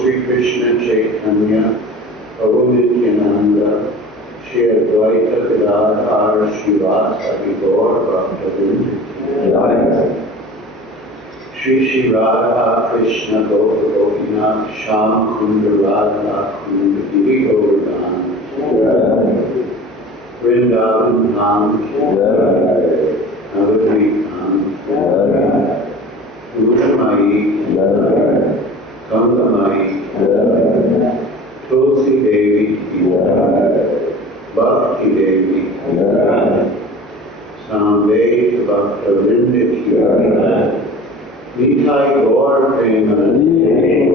Sri Krishna Chaitanya, Prabhu Nityananda, Shri Advaita Gadadhar Srivasadi Gaur Bhaktavinda, Shri Shri Radha Krishna Gopa Gopinath Sham Kunda Radha Kunda Giri Govardhan, Vrindavan Dham, Navadvip Dham, Udamayi, Gangamayi, Tulsi Devi, Bhakti Devi, Samved Bhaktavinda, Nitai Gaur Premanande.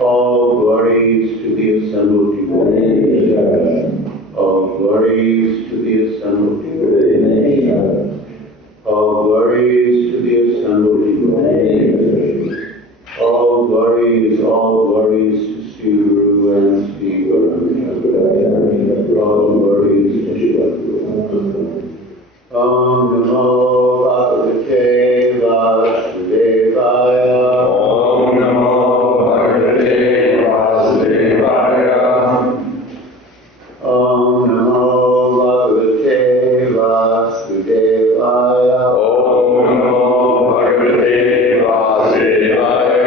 All glories to the assembled devotees. All glories to the assembled devotees. All glories to the assembled devotees. All glories to Sri Guru and Sri Gauranga. All glories to Shiva Guru. Om Namo Bhagavate Vasudevaya. Om Namo Bhagavate Vasudevaya. Om Namo Bhagavate Vasudevaya. Om Namo Bhagavate Vasudevaya.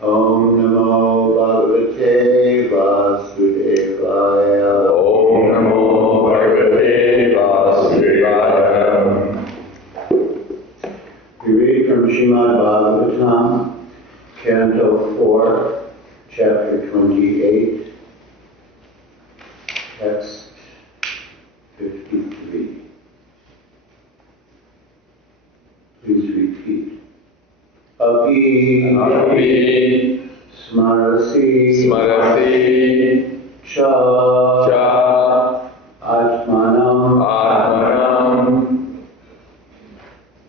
Om Namo Bhagavate Vasudevaya. Om Namo Bhagavate Vasudevaya. We read from Srimad Bhagavatam, Canto 4, Chapter 28, Text 53. Please repeat. Api Smarasi Cha Atmanam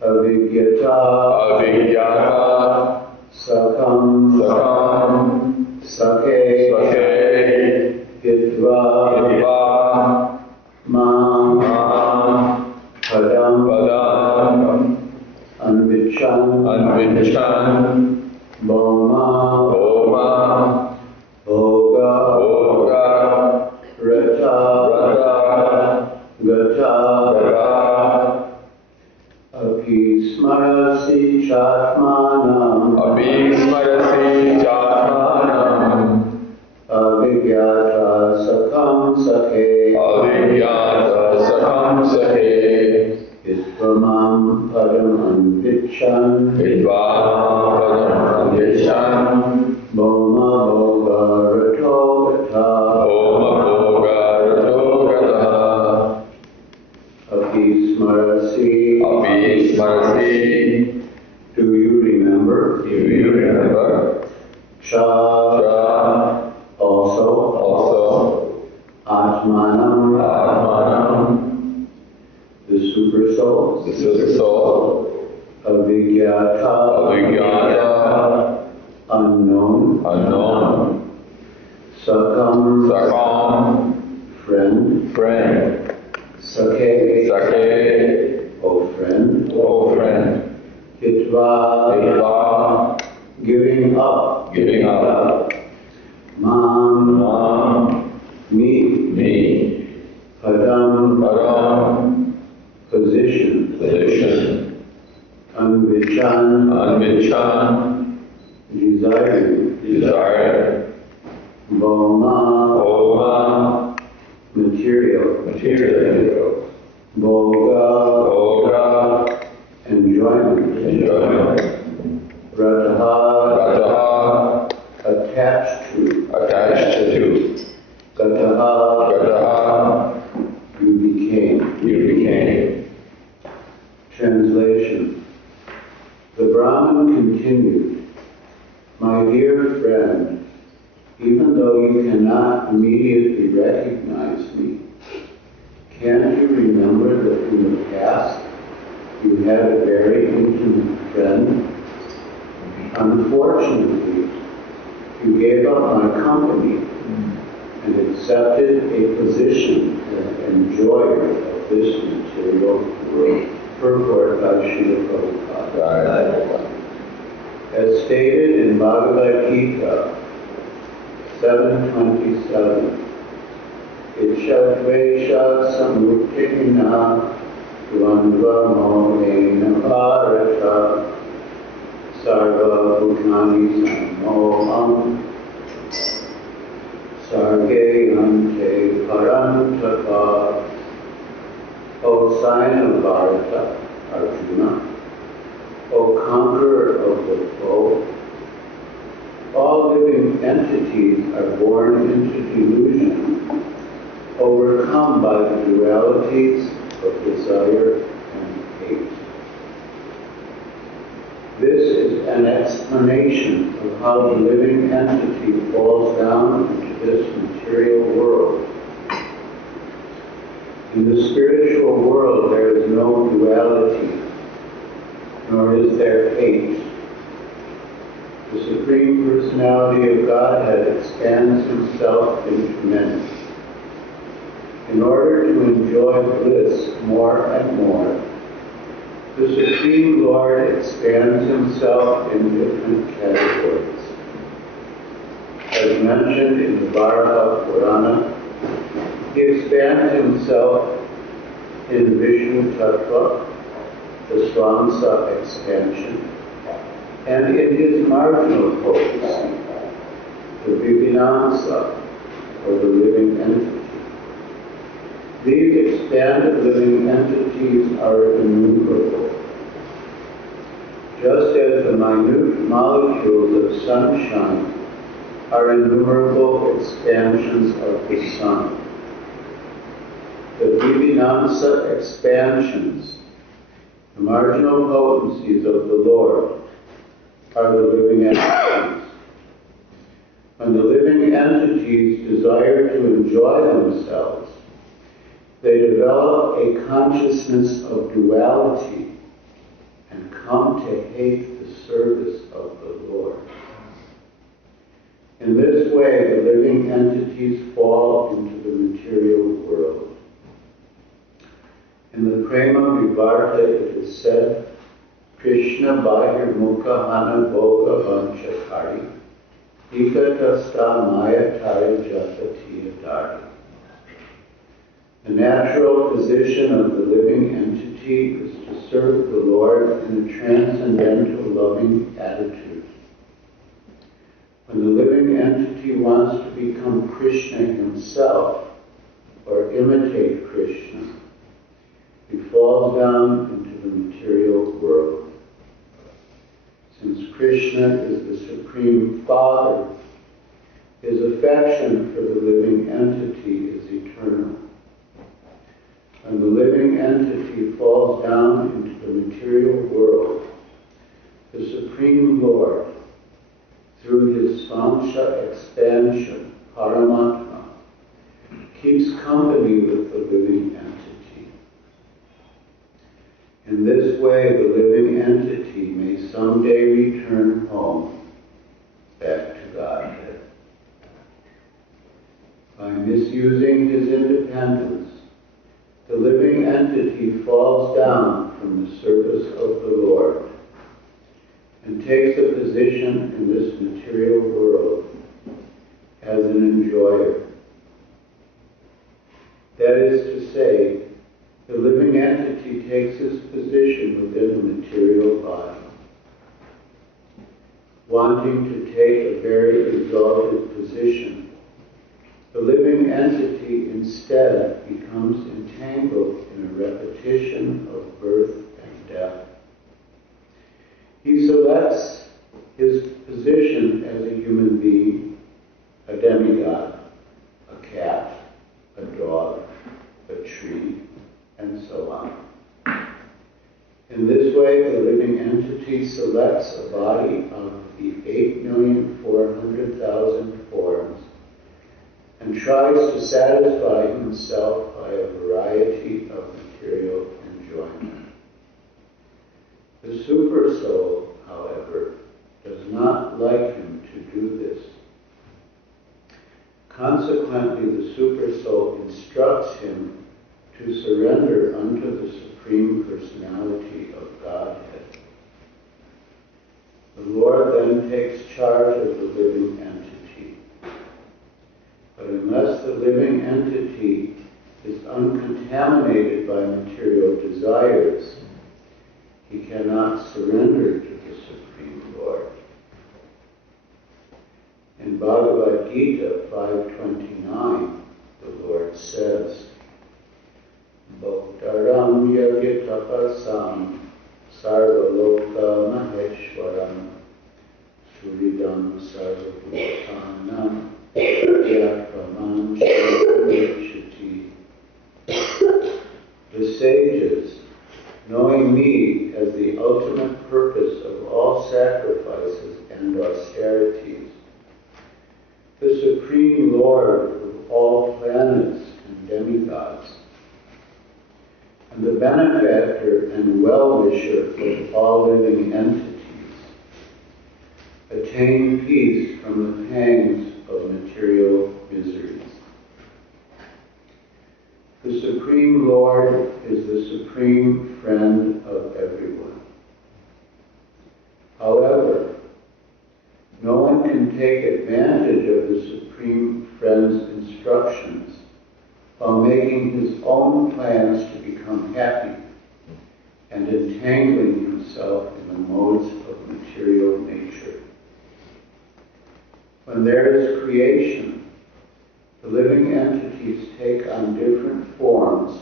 Avigyata Sakam Sake Yitva Mam Padam Anvichan Boma Bhoga Rata Gata Api Smarasi Chatmanam Avigyata Sakam Sake Isvamam Padam Anvichan Boma Bhoga Rato Gata Api Smarasi. Do you remember? Cha. Also. Atmanam. The super soul. Avigyata. Unknown. Sakam. Friend. Sake. O friend. Hitva. Giving up. Mam. Me. Padam. Position. Anvichan. Desire. Boma. Material. Bhoga. Enjoyment. Rataha. Attached to. Gataha. You became. Translation. The Brahman continued, my dear friend, even though you cannot immediately recognize me, can't you remember that in the past you had a very intimate friend? Unfortunately, you gave up my company and accepted a position as enjoyer of this material world. Purport by Srila Prabhupada. As stated in Bhagavad Gita 7:27, Ichadvesha samuttina dvandva mohena bharata sarva bhutani sammoham sarge ante parantapa. O sign of Bharata, Arjuna, O conqueror of the foe, all living entities are born into delusion, overcome by the dualities of desire and hate. This is an explanation of how the living entity falls down into this material world. In the spiritual world there is no duality, nor is there hate. The Supreme Personality of Godhead expands himself into many. In order to enjoy bliss more and more, the Supreme Lord expands himself in different categories. As mentioned in the Varaha Purana, he expands himself in Vishnu Tattva, the Swamsa expansion, and in his marginal potency, the Vivinamsa, or the living entity. These expanded living entities are innumerable. Just as the minute molecules of sunshine are innumerable expansions of the sun, the Vivinamsa expansions, the marginal potencies of the Lord, are the living entities. When the living entities desire to enjoy themselves, they develop a consciousness of duality and come to hate the service of the Lord. In this way, the living entities fall into the material world. In the Prema Vivarta it is said, Krishna Bahir Mukha Hana Bhoga Vanchakari Ikatasta Maya Tari Jasati Adari. The natural position of the living entity is to serve the Lord in a transcendental loving attitude. When the living entity wants to become Krishna himself or imitate Krishna, he falls down into the material world. Since Krishna is the Supreme Father, his affection for the living entity is eternal. When the living entity falls down into the material world, the Supreme Lord, through his Samsha expansion, Paramatma, keeps company with the living entity. In this way, the living entity may someday return home, back to Godhead. By misusing his independence, the living entity falls down from the service of the Lord and takes a position in this material world as an enjoyer. That is to say, the living entity takes its position within a material body. Wanting to take a very exalted position, the living entity instead becomes entangled in a repetition of birth and death. He selects his position as a human being, a demigod, a cat, a dog, a tree, and so on. In this way, the living entity selects a body out of the 8,400,000 forms and tries to satisfy himself by a variety of material enjoyment. The super soul, however, does not like him to do this. Consequently, the super soul instructs him to surrender unto the Supreme Personality of Godhead. The Lord then takes charge of the living entity. But unless the living entity is uncontaminated by material desires, he cannot surrender to the Supreme Lord. In Bhagavad Gita 5:29, the Lord says, Bhaktaram yagitapasam sarvaloka maheshwaram suridam sarvabhutanam yatramam shrichati. The sages, knowing me as the ultimate purpose of all sacrifices and austerities, the Supreme Lord of all planets and demigods, and the benefactor and well-wisher of all living entities, attain peace from the pangs of material miseries. The Supreme Lord is the supreme friend of everyone. However, no one can take advantage of the Supreme Friend's instructions while making his own plans to become happy and entangling himself in the modes of material nature. When there is creation, the living entities take on different forms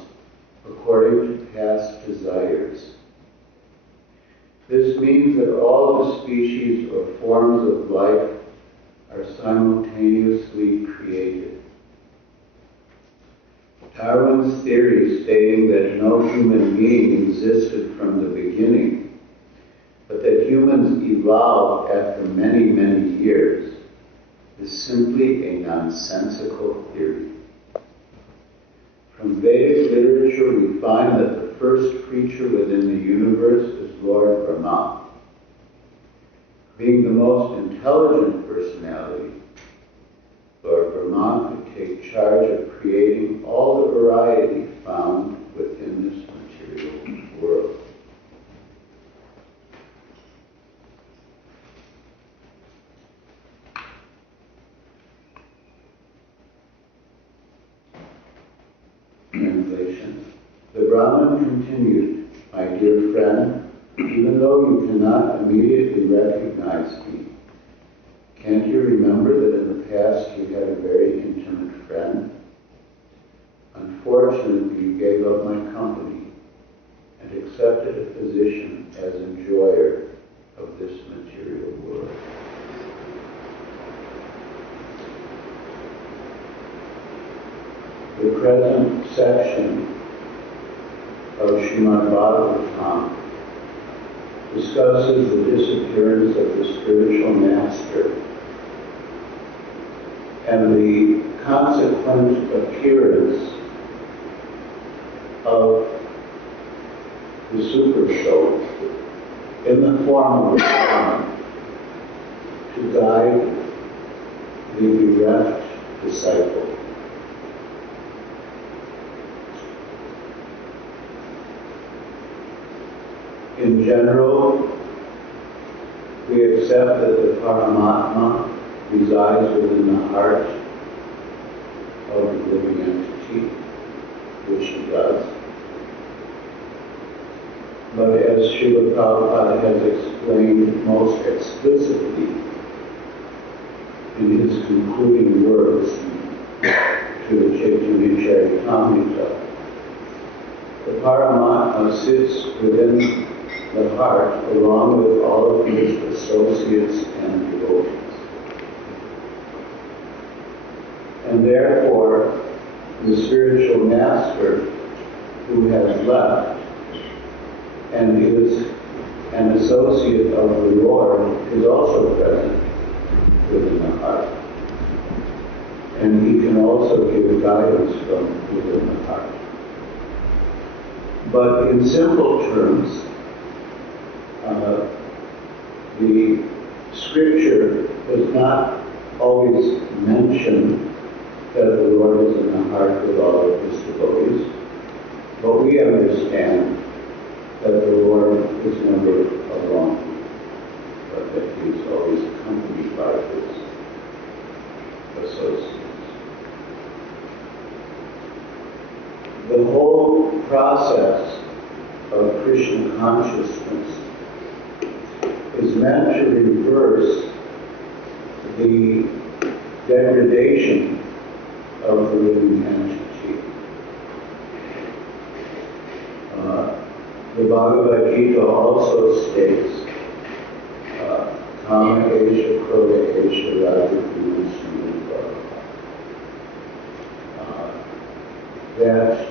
according to past desires. This means that all the species or forms of life are simultaneously created. Darwin's theory stating that no human being existed from the beginning, but that humans evolved after many, many years, is simply a nonsensical theory. From Vedic literature, we find that the first creature within the universe is Lord Brahma. Being the most intelligent personality, Lord Brahma could take charge of creating all the variety found within this material world. Translation. The Brahman continued, "My dear friend, even though you cannot immediately recognize me, can't you remember that in the past you had a very intimate friend? Unfortunately, you gave up my company and accepted a position as enjoyer of this material world." The present section of Srimad Bhagavatam discusses the disappearance of the spiritual master and the consequent appearance of the super soul in the form of a Brahman to guide the bereft disciple. In general, we accept that the Paramatma resides within the heart of the living entity, which he does. But as Srila Prabhupada has explained most explicitly in his concluding words to the Chaitanya Charitamrita, the Paramatma sits within the heart along with all of his associates and devotees. And therefore, the spiritual master who has left and is an associate of the Lord is also present within the heart. And he can also give guidance from within the heart. But in simple terms, the scripture does not always mention that the Lord is in the heart with all of his devotees, but we understand that the Lord is never alone, but that process of Krishna consciousness is meant to reverse the degradation of the living entity. The Bhagavad Gita also states, Kama Esha Krodha Esha Rajaguna Samudra, that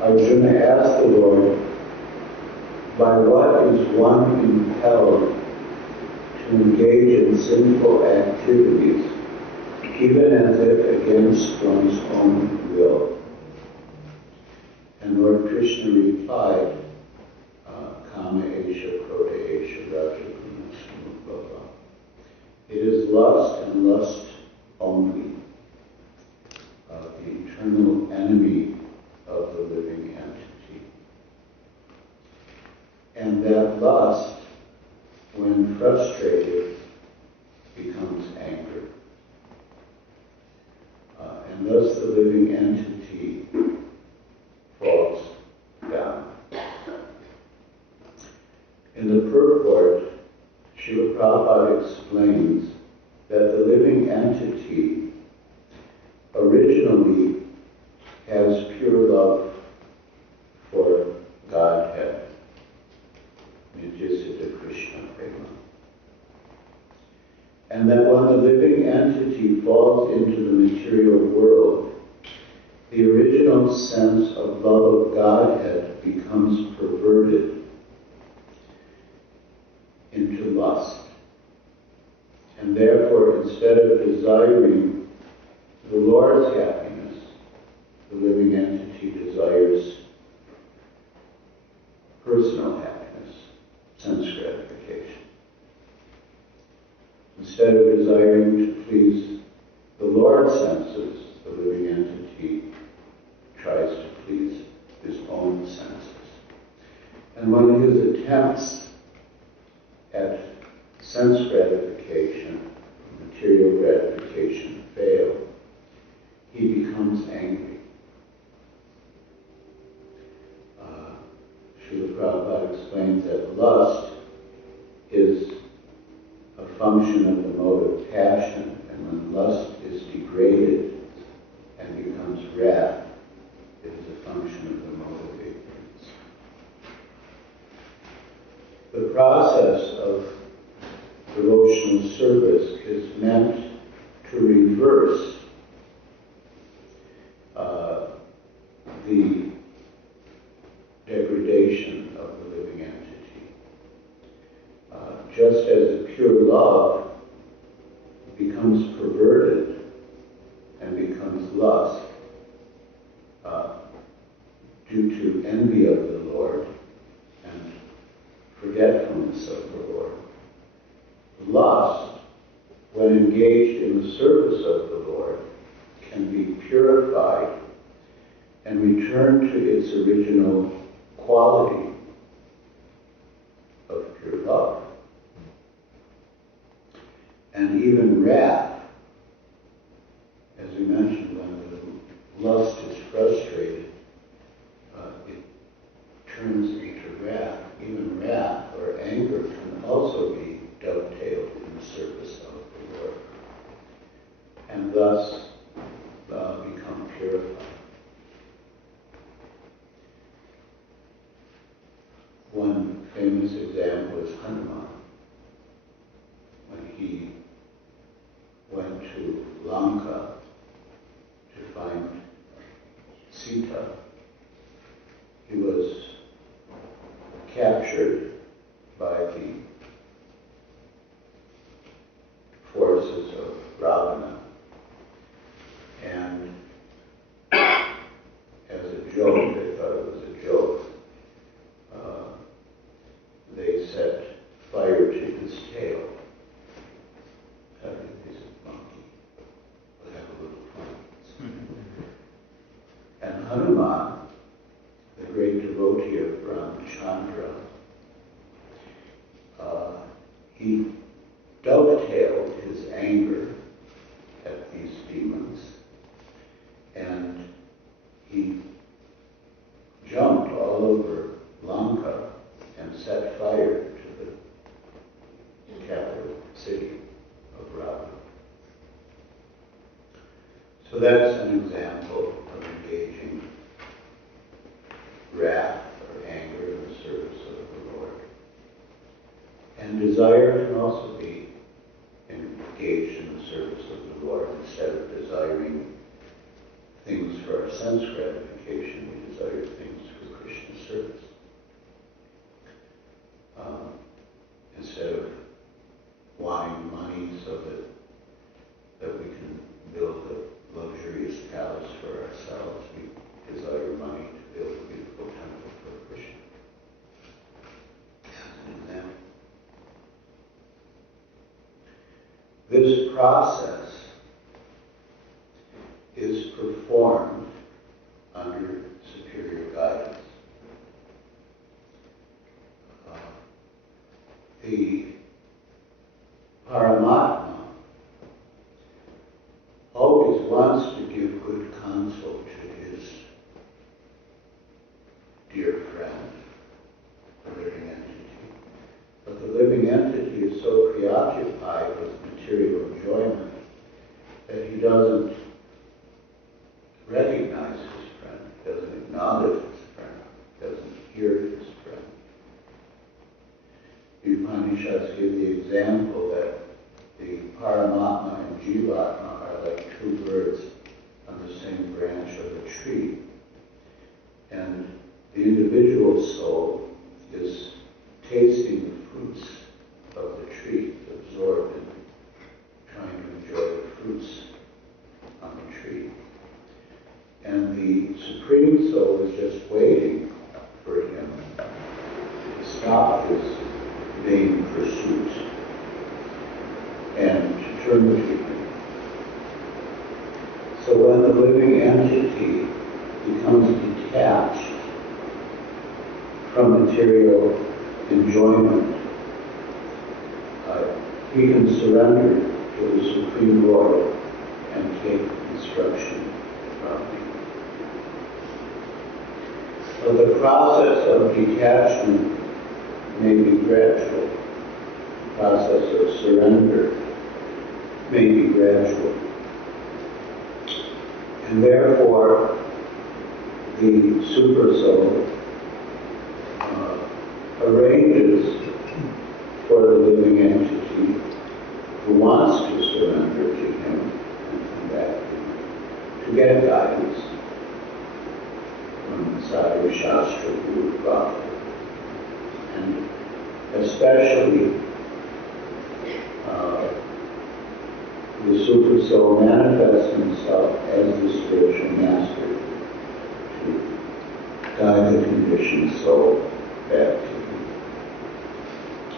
Arjuna asked the Lord, by what is one impelled to engage in sinful activities, even as if against one's own will? And Lord Krishna replied, Kama Esha Krodha Esha Rajaguna Samudbhava. It is lust and lust only, the eternal enemy of the living entity. And that lust, when frustrated, becomes anger. And thus the living entity falls down. In the purport, Srila Prabhupada explains that the living entity originally has pure love for Godhead, Nijasiddha Krishna Prema. And that when the living entity falls into the material world, the original sense of love of Godhead becomes perverted into lust. And therefore, instead of desiring the Lord's happiness, the living entity desires personal happiness, sense gratification. Instead of desiring to please the Lord's senses, the living entity tries to please his own senses. And when his attempts at sense gratification, material gratification fail, he becomes angry. Srila Prabhupada explains that lust is a function of the mode of passion, and when lust is degraded and becomes wrath, it is a function of the mode of ignorance. The process of devotional service is meant to reverse the degradation of the living entity. Just as pure love becomes perverted and becomes lust due to envy of the Lord and forgetfulness of the Lord, lust, when engaged in the service of the Lord, can be purified and return to its original quality of pure love. And even wrath, as we mentioned, when the lust is frustrated, it turns into wrath. Even wrath or anger can also be dovetailed in the service of the Lord, and thus become purified. One famous example is Hanuman. When he went to Lanka to find Sita, he was captured by the forces of Ravana. And as a joke, they thought it was a joke, they set fire to his tail. He's a monkey. We'll have a little fun. And Hanuman, the great devotee of Ramchandra, he dovetailed his anger at these demons So that's an example of engaging wrath or anger in the service of the Lord. And desire can also be engaged in the service of the Lord. Instead of desiring things for our sense gratification, we desire things for Krishna's service. Instead of wanting money so that we can build a luxurious palace for ourselves, we desire money to build a beautiful temple for Krishna. As an example. This process is performed under superior guidance. The Paramatma always wants to give good counsel to his dear friend, the living entity. But the living entity is so preoccupied with material enjoyment that he doesn't recognize his friend, doesn't acknowledge his friend, doesn't hear his friend. The Upanishads give the example that the Paramatma and Jivatma are like two birds on the same branch of a tree. And the individual soul is tasting the fruits of the tree, absorbed in trying to enjoy the fruits on the tree. And the Supreme Soul is just waiting for him to stop his vain pursuit and to turn to him. So when the living entity becomes detached from material enjoyment, he can surrender to the Supreme Lord and take instruction from him. So the process of detachment may be gradual. The process of surrender may be gradual. And therefore, the super soul arranges for the living entity who wants to surrender to him and come back to him, to get guidance from Sadhu Shastra, Guru, Prophet. And especially the super soul manifests himself as the spiritual master to guide the conditioned soul back to him.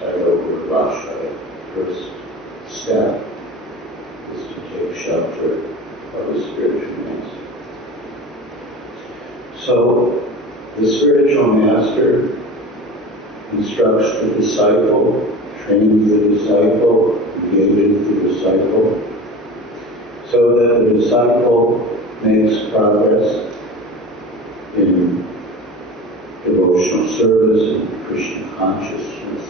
The first step is to take shelter of the spiritual master. So the spiritual master instructs the disciple, trains the disciple, engages the disciple, so that the disciple makes progress in devotional service and Krishna consciousness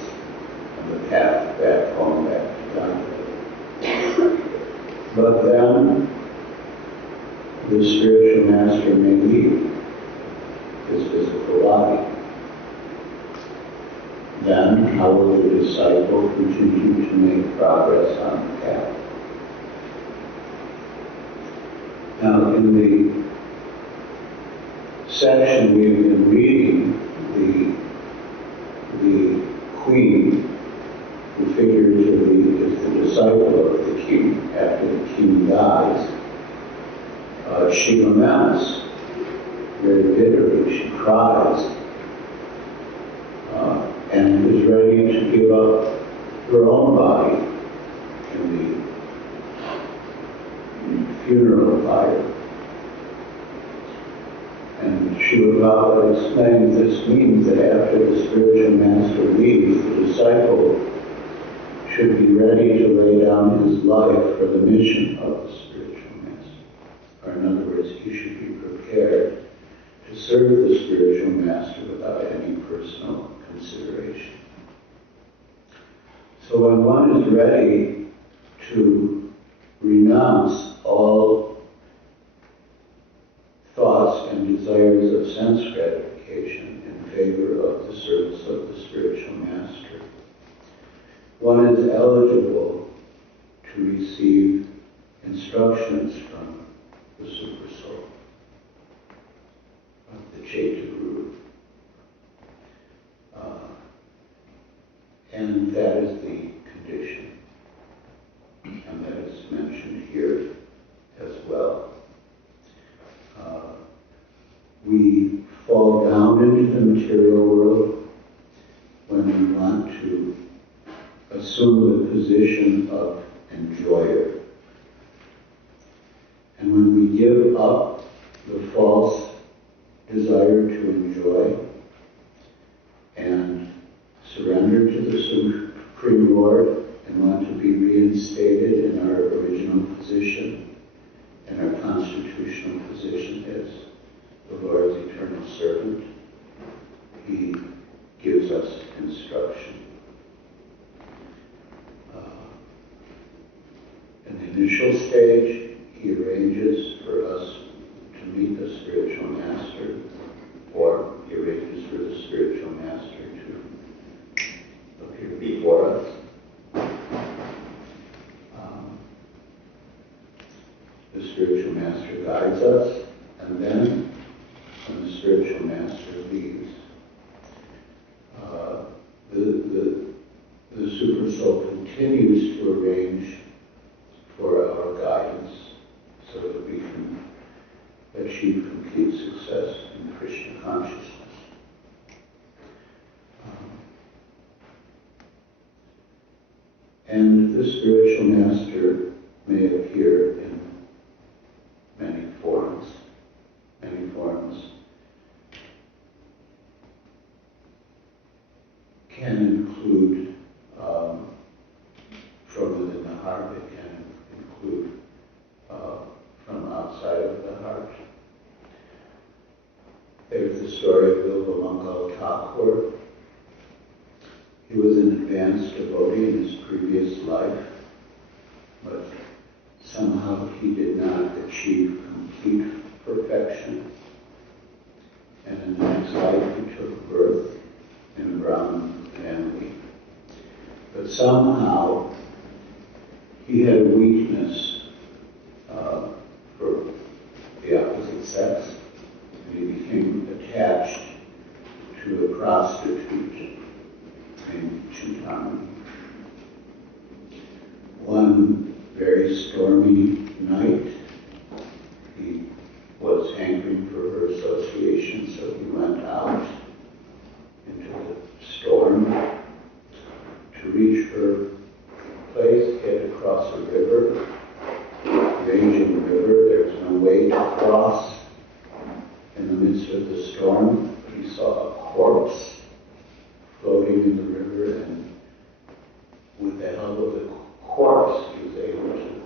and the path back home, back to God. But then the spiritual master may leave his physical body. Then how will the disciple continue to make progress on the path? Now, in the section we've been reading, the queen, who figuratively is the disciple of the king after the king dies, she laments very bitterly, she cries, and is ready to give up her own body in the funeral pyre. And Srila Bhagavatam explains this means that after the spiritual master leaves, the disciple should be ready to lay down his life for the mission of the spiritual master. Or in other words, he should be prepared to serve the spiritual master without any personal consideration. So when one is ready to renounce all is eligible to receive instructions from the Supersoul, the Chaita Guru. And that is the condition. And that is mentioned here as well. We fall down into the material world when we want to assume the position of enjoyer. And when we give up the false desire to enjoy and surrender to the Supreme Lord and want to be reinstated in our original position, in our constitutional position as the Lord's eternal servant, He gives us instruction. In the initial stage, He arranges for us to meet the spiritual master, or He arranges for the spiritual master to appear before us. The spiritual master guides us, and then when the spiritual master leaves, the Supersoul continues to arrange for our guidance so that we can achieve complete success in Krishna consciousness. And the spiritual master may appear in many forms. Many forms can include from within the heart, it can include from outside of the heart. There's the story of Bilvamangal Thakur. He was an advanced devotee in his previous life, but somehow he did not achieve complete perfection. And in the next life he took birth in a Brahmin family. But somehow he had a weakness for the opposite sex, and he became attached to a prostitute named Chintani. One very stormy night, he was hankering for her association, so he went out into the storm to reach her place. He had to cross a river, raging river. There was no way to cross. In the midst of the storm, he saw a corpse floating in the river, and with the help of the corpse, he was able to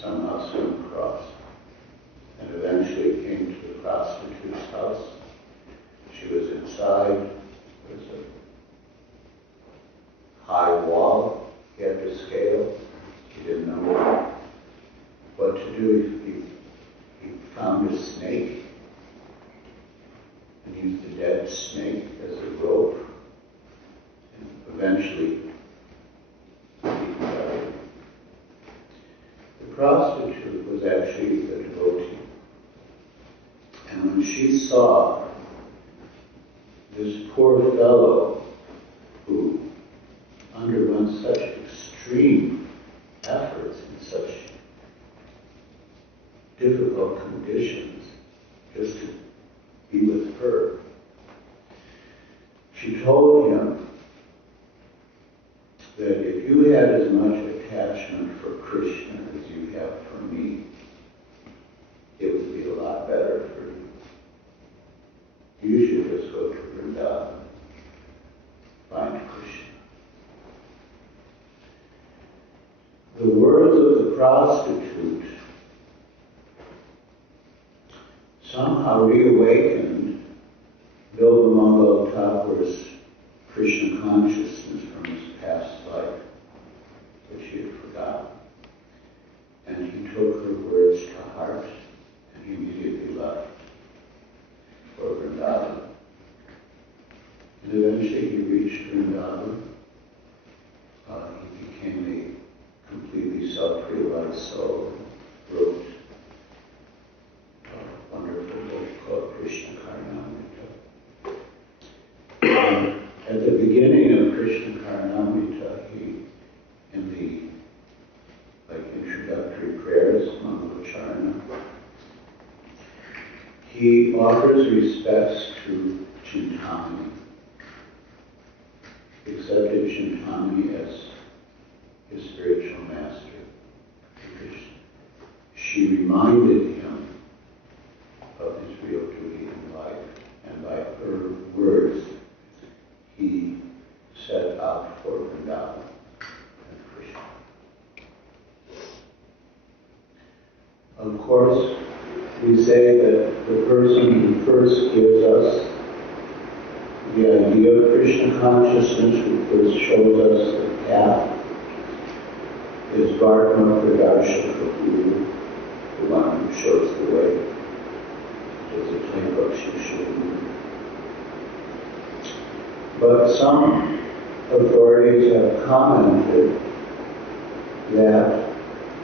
somehow swim across. And eventually came to the prostitute's house. She was inside. There was a high wall he had to scale. He didn't know what to do. He found a snake and used the dead snake as a rope. And eventually, he died. The prostitute was actually a devotee. And when she saw this poor fellow who underwent such extreme efforts in such difficult conditions just to be with her, she told him that if you had as much attachment for Krishna as you have for me, it would be a lot better for you. You should just go to Vrindavan, find Krishna. The words of the prostitute somehow reawakened Bilvamangal Thakur's Krishna consciousness from his past life, which he had forgotten. And he took her words to heart, and he immediately left for Vrindavan. And eventually he reached Vrindavan, he became a completely self-realized soul, wrote a wonderful book called Krishna Karnamrita. At the beginning of Krishna Karnamrita, he, in the introductory prayers, Mangalacharana, he offers respects to Chintamani, accepted Chintamani as his spiritual master, because she reminded him of his real duty in life, and by her words, he set out for Vrindavan and Krishna. Of course, we say that the person who first gives us the idea of Krishna consciousness, who first shows us the path, is Bhartma Pradarshaka Guru, the one who shows the way. It's a type of Shishya. But some authorities have commented that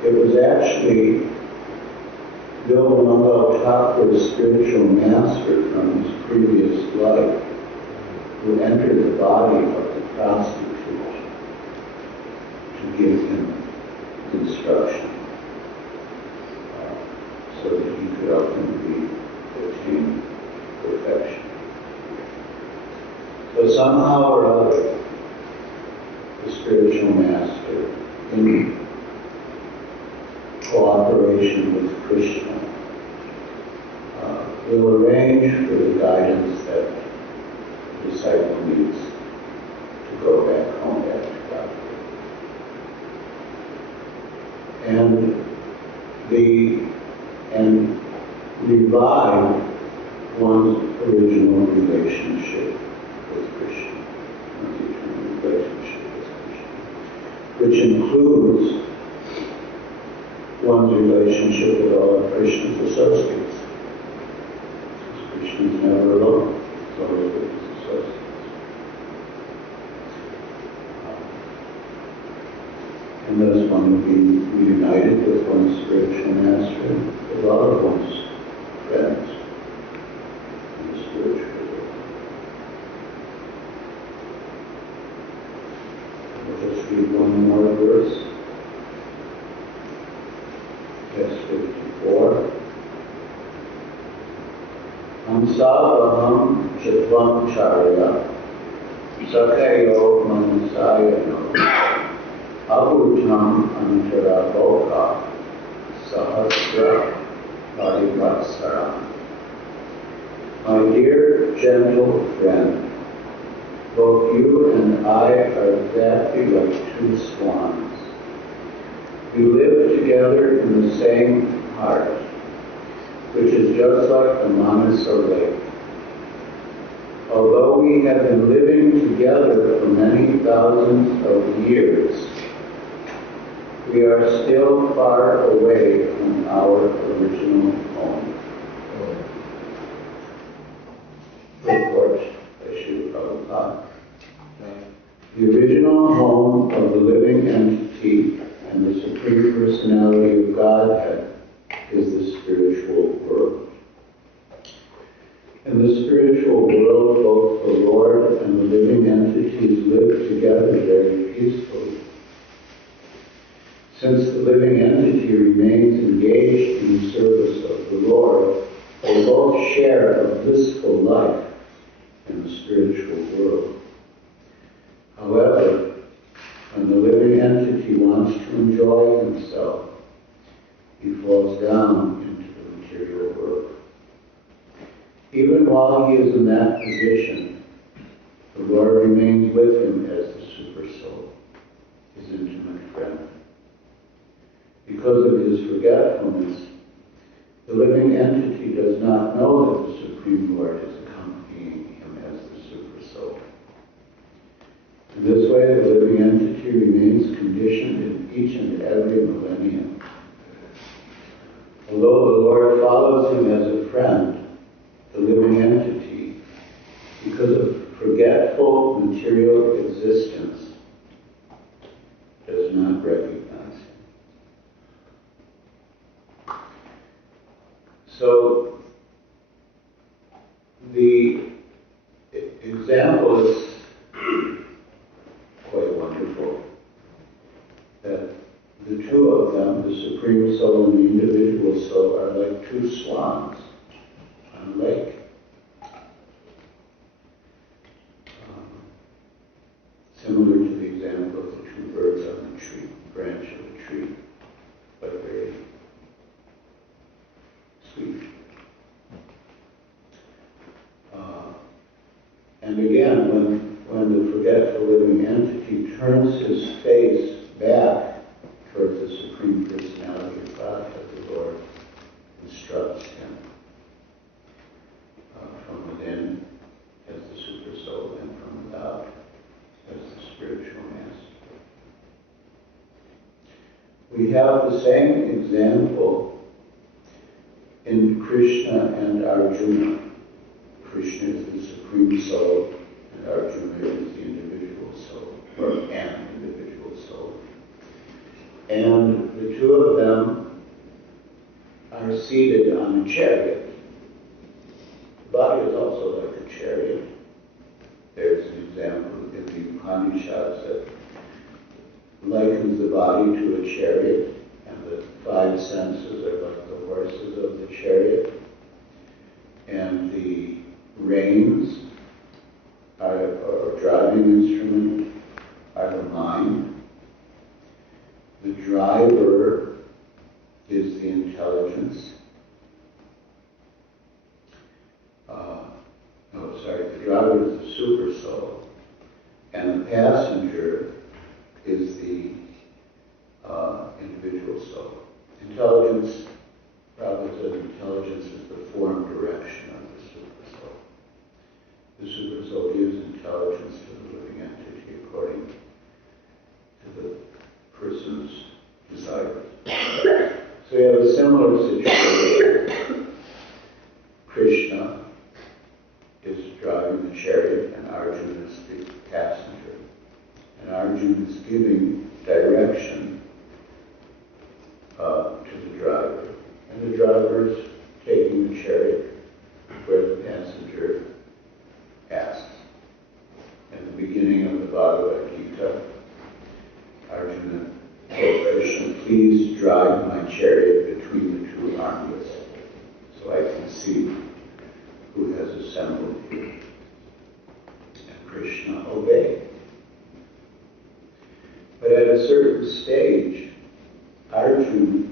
it was actually Bilvamangal Thakur's spiritual master from his previous life who entered the body of the prostitute to give him instruction so that he could ultimately attain perfection. So somehow or other, the spiritual master, in cooperation with Krishna, will arrange for the guidance that the disciple needs to go back home, back to God. And revive one's original relationship with Krishna, one's eternal relationship with Krishna, which includes one's relationship with all of Krishna's associates. Krishna is never alone, he's always with his associates. And thus one will be reunited with one's spiritual master, with all of one's friends in the spiritual world. We'll just read one more verse. Text 54. Hamsavaham chitvam charya sakayo manasayano Avutam antara boka sahasra parivatsara. My dear gentle friend, both you and I are exactly like two swans. We live together in the same heart, which is just like the Manasa lake. Although we have been living together for many thousands of years, we are still far away from our original home. Report by Srila Prabhupada. The original home of the living entity and the Supreme Personality of Godhead is the spiritual world. In the spiritual world, both the Lord and the living entities live together very peacefully. Since the living entity remains engaged in the service of the Lord, they both share a blissful life in the spiritual world. However, when the living entity wants to enjoy himself, he falls down into the material world. Even while he is in that position, the Lord remains with him as the Super Soul, his intimate friend. Because of his forgetfulness, the living entity does not know that the Supreme Lord is accompanying him as the Super Soul. In this way, the living entity remains conditioned in each and every millennium. Although the Lord follows him as a friend, the living entity, because of forgetful material existence, cannot recognize him. So the example is quite wonderful, that the two of them, the Supreme Soul and the individual soul, are like two swans on a lake. Similar to the example of the two birds on the tree, branch of a tree, but very sweet. And again, when the forgetful living entity turns his face back towards the Supreme Personality of Godhead, the Lord instructs him from within as the Super Soul and from without as the spiritual master. We have the same example in Krishna and Arjuna. Krishna is the Supreme Soul, and Arjuna is the individual soul, or an individual soul. And the two of them are seated on a chariot. The body is also like a chariot. There's an example in the Upanishads that likens the body to a chariot, and the five senses are like the horses of the chariot, and the reins or driving instrument are the mind. The driver is the intelligence. The driver is the super soul, and the passenger is the individual soul. Intelligence, Prabhupada said intelligence is the form direction of the super soul. The super soul gives intelligence to the living entity according to the person's desires. So we have a similar situation. Krishna is driving the chariot and Arjuna is the passenger. And Arjuna is giving direction to the driver. And the driver is taking the chariot where the passenger asks. In the beginning of the Bhagavad Gita, Arjuna told Krishna, please drive my chariot between the two armlets so I can see who has assembled here. And Krishna obeyed. But at a certain stage, Arjuna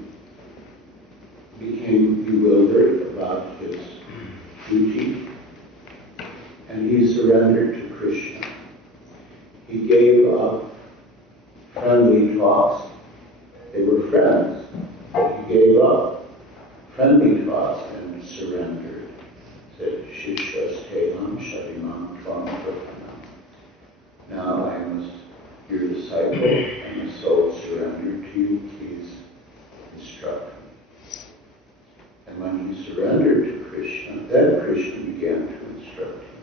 became bewildered about his duty, and he surrendered to Krishna. He gave up friendly talks. They were friends. He gave up friendly talks and surrendered. Said, Shishasteham Sharimam Tvam Prapanam. Now I am your disciple, and my soul surrendered to you. Please instruct me. And when he surrendered to Krishna, then Krishna began to instruct him.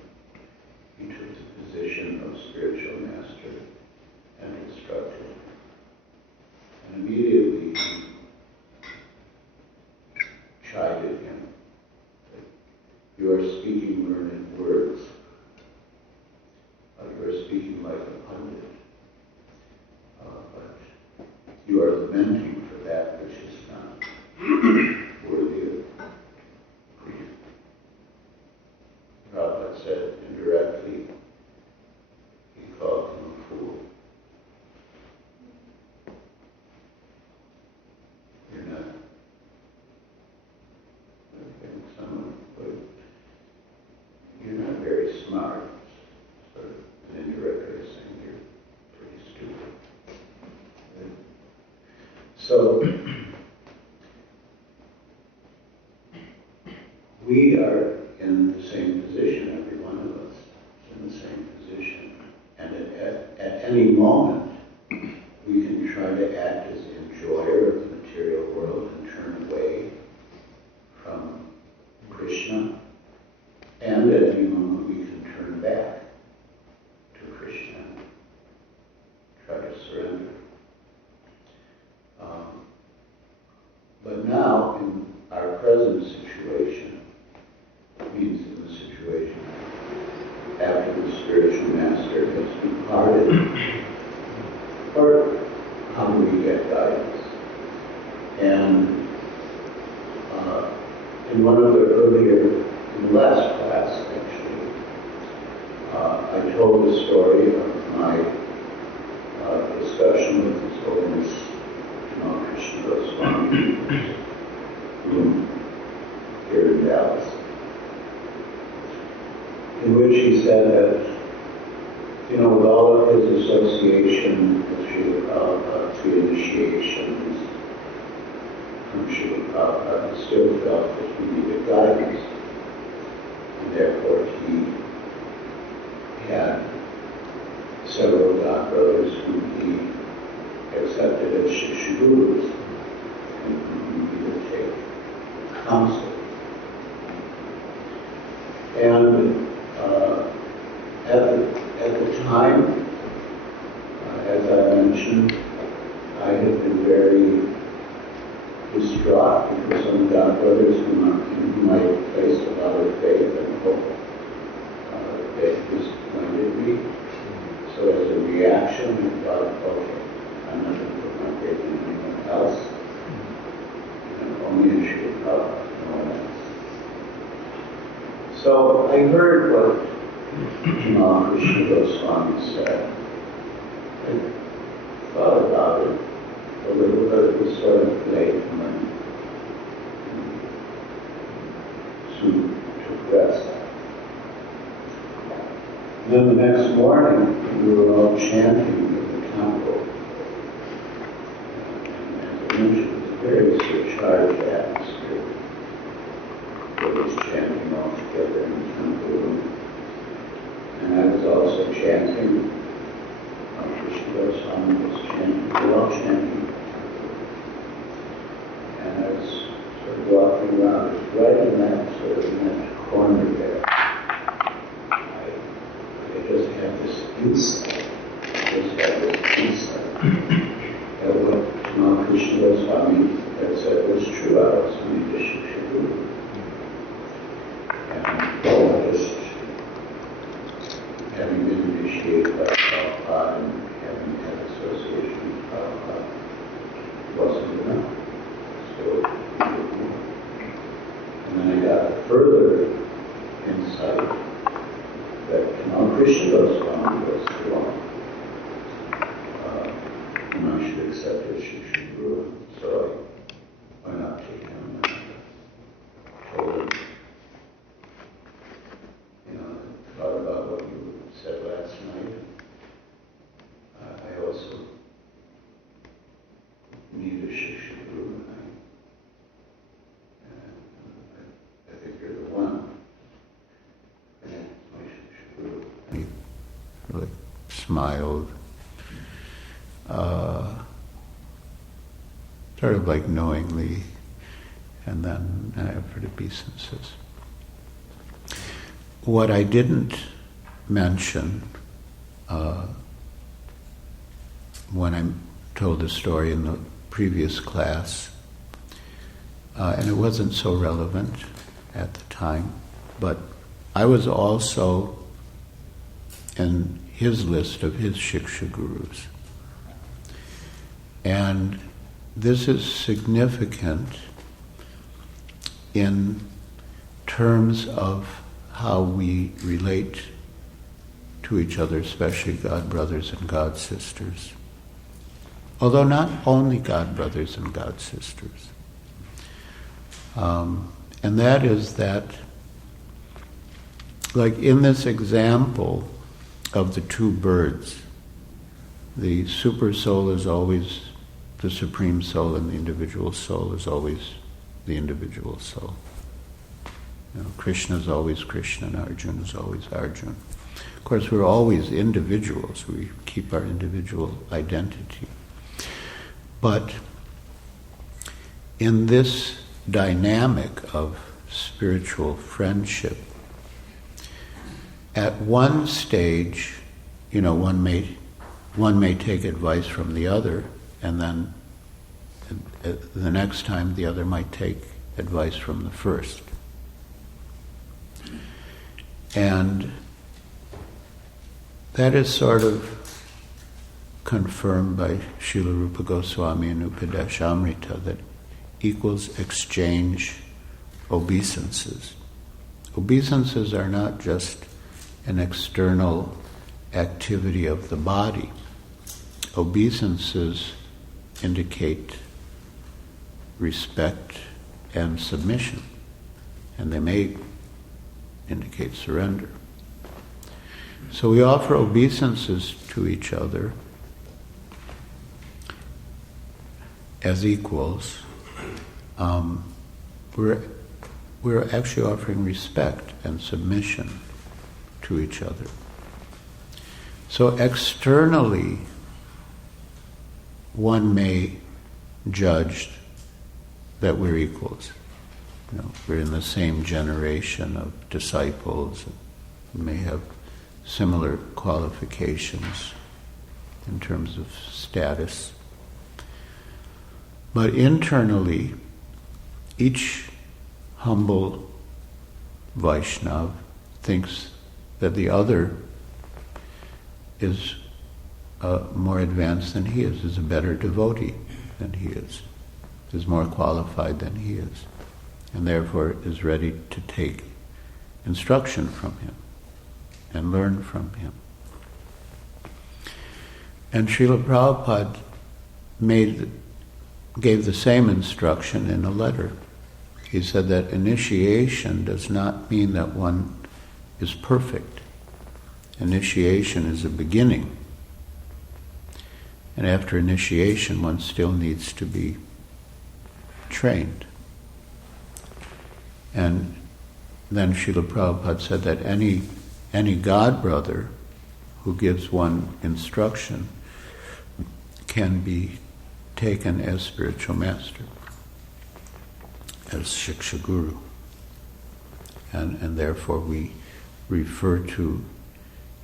He took the position of spiritual master and instructed him. And immediately he chided him. You are speaking learned words. You are speaking like a pundit. But you are lamenting for that which is not worthy of grief. Prabhupada said indirectly, he called him a fool. You're not, I think someone would, you're not very smart. Sort of an indirect way of saying you're pretty stupid. So, we are in the same position, every one of us is in the same position. And at any moment, we can try to act as the enjoyer of the material world and turn away from Krishna. And at any moment, we can turn back to Krishna, try to surrender. with all of his association with Srila Prabhupada through initiations, Srila Prabhupada still felt that he needed guidance, and therefore he had several god brothers whom he accepted as Shiksha Gurus, and whom he would take counsel. And at the time, as I mentioned, I had been very distraught because some god brothers whom I placed a lot of faith and hope, they disappointed me. So as a reaction, I thought, okay, I'm not going to put my faith in anyone else, and only in Srila Prabhupada, no one else. So I heard what Krishna Goswami said. I thought about it a little bit. It was sort of late and soon took rest. And then the next morning, we were all chanting in the Canto. And as I mentioned, it was a very surcharged atmosphere. Everybody was chanting all together in the temple room. And I was also chanting. Krishna Goswami was chanting. We were all chanting. And I was sort of walking around. It was right in that sort of in that corner there. I just had this insight. That what Krishna Swami had said was true. I was going to Shiksha Guru. And I just, having been initiated by Prabhupada and having had association with Prabhupada, wasn't enough. So I did more. And then I got further insight that Krishna Goswami was the one whom I should accept as Shiksha Guru. So I went up to him and told him, I thought about what you said last night. I also need a Shiksha Guru, and I think you're the one. He really smiled, sort of like knowingly, and then after the obeisances. What I didn't mention when I told the story in the previous class, and it wasn't so relevant at the time, but I was also in his list of his Shiksha Gurus. And this is significant in terms of how we relate to each other, especially God brothers and God sisters. Although not only God brothers and God sisters. And that is that, like in this example of the two birds, the super soul is always the supreme soul, and the individual soul is always the individual soul. Krishna is always Krishna, and Arjuna is always Arjuna. Of course, we're always individuals. We keep our individual identity. But in this dynamic of spiritual friendship, at one stage, one may take advice from the other, and then the next time the other might take advice from the first. And that is sort of confirmed by Srila Rupa Goswami in Upadeshamrita, that equals exchange obeisances. Obeisances are not just an external activity of the body. Obeisances indicate respect and submission, and they may indicate surrender. So we offer obeisances to each other as equals. We're actually offering respect and submission to each other. So externally, one may judge that we're equals. We're in the same generation of disciples. We may have similar qualifications in terms of status. But internally, each humble Vaishnava thinks that the other is more advanced than he is a better devotee than he is more qualified than he is, and therefore is ready to take instruction from him and learn from him. And Srila Prabhupada gave the same instruction in a letter. He said that initiation does not mean that one is perfect. Initiation is a beginning. And after initiation, one still needs to be trained. And then Srila Prabhupada said that any god brother who gives one instruction can be taken as spiritual master, as Shiksha Guru. And therefore we refer to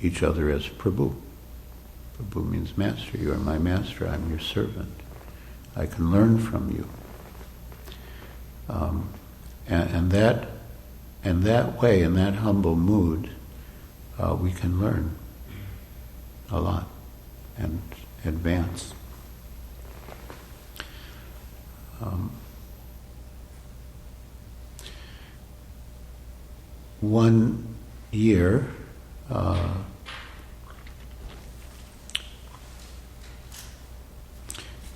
each other as Prabhu. Prabhu means master. You are my master, I'm your servant. I can learn from you. And that way, in that humble mood, we can learn a lot and advance. One year,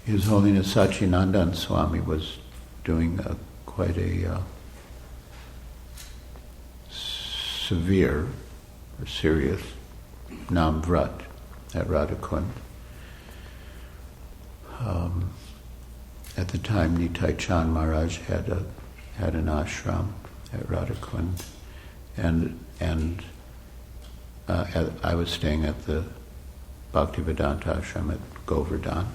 His Holiness Sachinandan Swami was doing quite a severe or serious Namvrat at Radhakund. At the time, Nitai Chand Maharaj had an ashram at Radhakund, and I was staying at the Bhaktivedanta ashram at Govardhan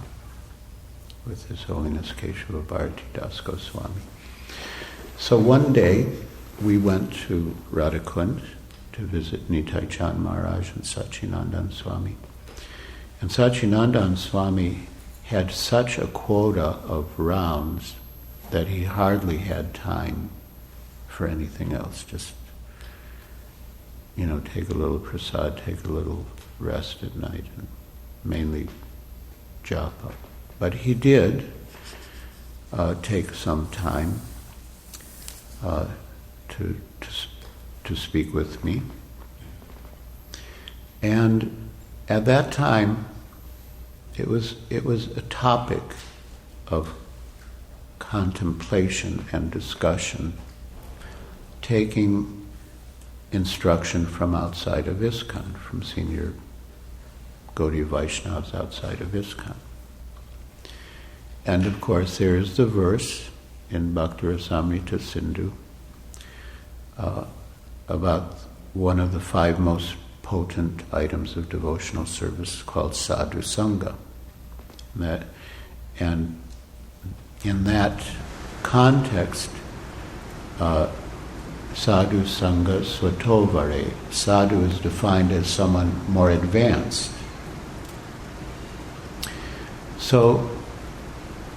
with His Holiness Keshava Bharati Das Goswami. So one day we went to Radhakund to visit Nitai Chand Maharaj and Sachinandan Swami. And Sachinandan Swami had such a quota of rounds that he hardly had time for anything else. Just, take a little prasad, take a little rest at night, and mainly japa. But he did take some time to speak with me. And at that time, it was a topic of contemplation and discussion, taking instruction from outside of ISKCON, from senior Gaudiya Vaishnavas outside of ISKCON. And of course there is the verse in Bhakti Rasamrita Sindhu about one of the 5 most potent items of devotional service called sadhu sangha. And in that context, sadhu sangha swatovare, sadhu is defined as someone more advanced. So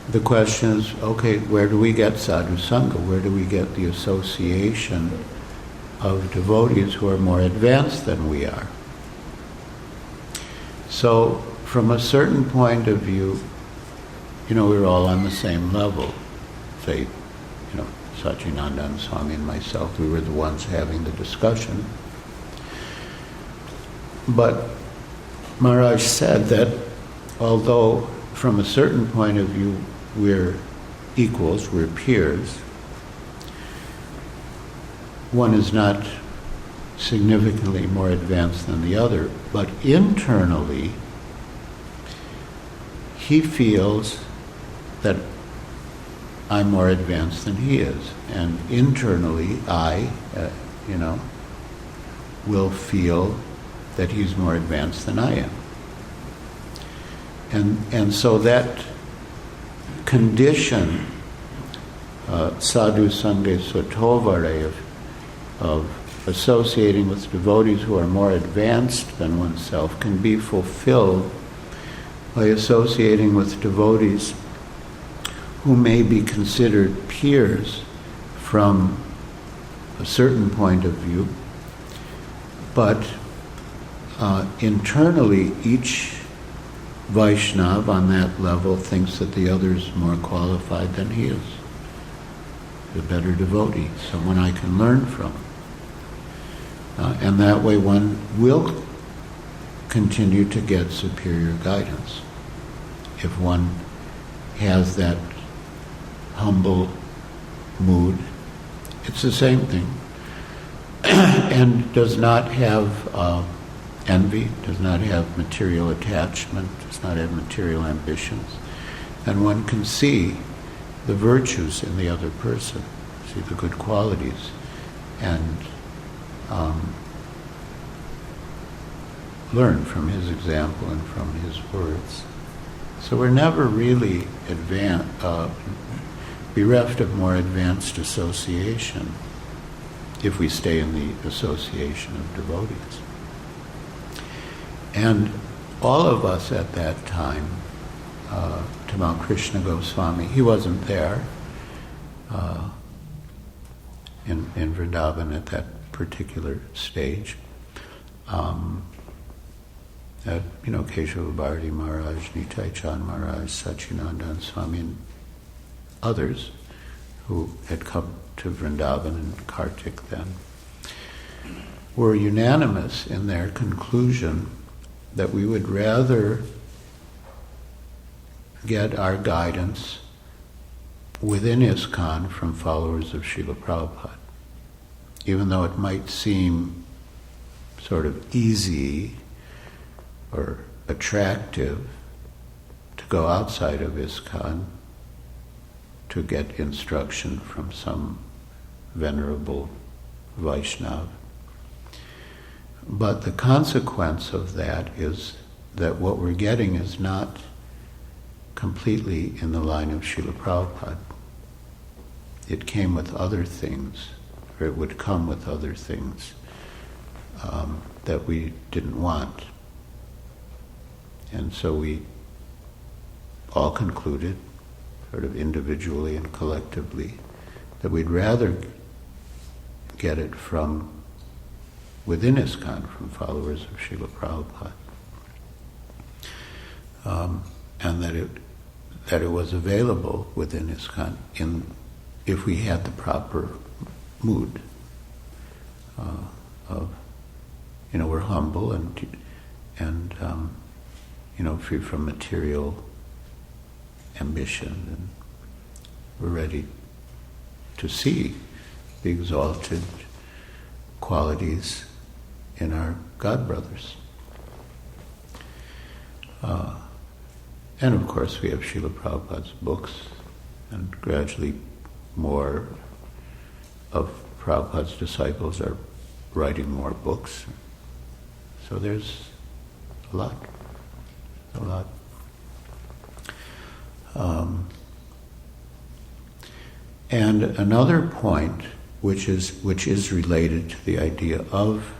the question is, okay, where do we get sadhu sangha? Where do we get the association of devotees who are more advanced than we are? So, from a certain point of view, we're all on the same level. Say, Sachinandan Swami and myself, we were the ones having the discussion. But Maharaj said that although from a certain point of view we're equals, we're peers, one is not significantly more advanced than the other, but internally he feels that I'm more advanced than he is, and internally I, will feel that he's more advanced than I am. And so that condition, sadhu sange sotovare, of associating with devotees who are more advanced than oneself, can be fulfilled by associating with devotees who may be considered peers from a certain point of view, but internally each Vaishnava on that level thinks that the other is more qualified than he is, a better devotee, someone I can learn from. And that way one will continue to get superior guidance if one has that humble mood. It's the same thing. And does not have envy, does not have material attachment, does not have material ambitions. And one can see the virtues in the other person, see the good qualities, and learn from his example and from his words. So we're never really bereft of more advanced association if we stay in the association of devotees. And all of us at that time, Tamal Krishna Goswami, he wasn't there in Vrindavan at that particular stage. Keshava Bharati Maharaj, Nitai Chand Maharaj, Sachinandan Swami, and others who had come to Vrindavan and Kartik then, were unanimous in their conclusion that we would rather get our guidance within ISKCON from followers of Srila Prabhupada. Even though it might seem sort of easy or attractive to go outside of ISKCON to get instruction from some venerable Vaishnava. But the consequence of that is that what we're getting is not completely in the line of Srila Prabhupada. It came with other things, or it would come with other things that we didn't want. And so we all concluded, sort of individually and collectively, that we'd rather get it from within ISKCON, from followers of Srila Prabhupada, and that it was available within ISKCON if we had the proper mood of we're humble and free from material ambition, and we're ready to see the exalted qualities in our God brothers. And of course we have Srila Prabhupada's books, and gradually more of Prabhupada's disciples are writing more books. So there's a lot. And another point which is related to the idea of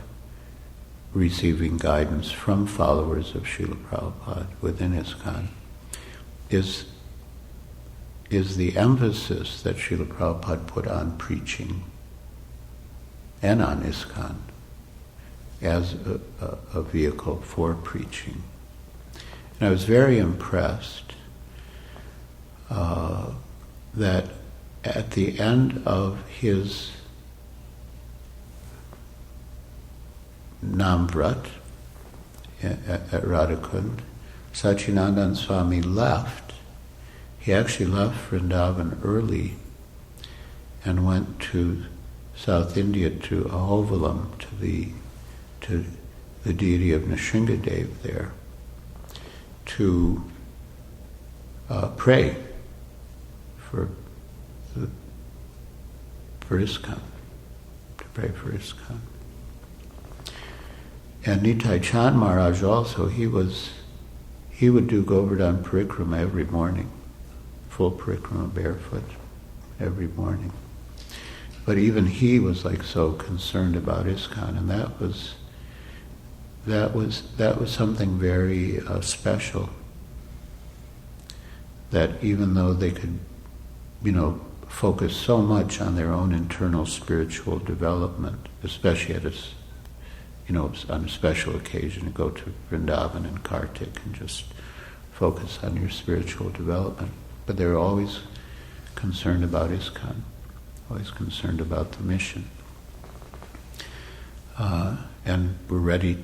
receiving guidance from followers of Srila Prabhupada within ISKCON is the emphasis that Srila Prabhupada put on preaching and on ISKCON as a vehicle for preaching. And I was very impressed that at the end of his Namvrat at Radhakund, Sachinandan Swami left. He actually left Vrindavan early and went to South India to Ahovalam, to the deity of Nrsingadev there, to pray for ISKCON, to pray for ISKCON. And Nitai Chand Maharaj also, he would do Govardhan Parikrama every morning, full Parikrama barefoot every morning. But even he was like so concerned about ISKCON, and that was something very special. That even though they could, focus so much on their own internal spiritual development, especially on a special occasion, to go to Vrindavan and Kartik and just focus on your spiritual development. But they were always concerned about ISKCON, always concerned about the mission. And were ready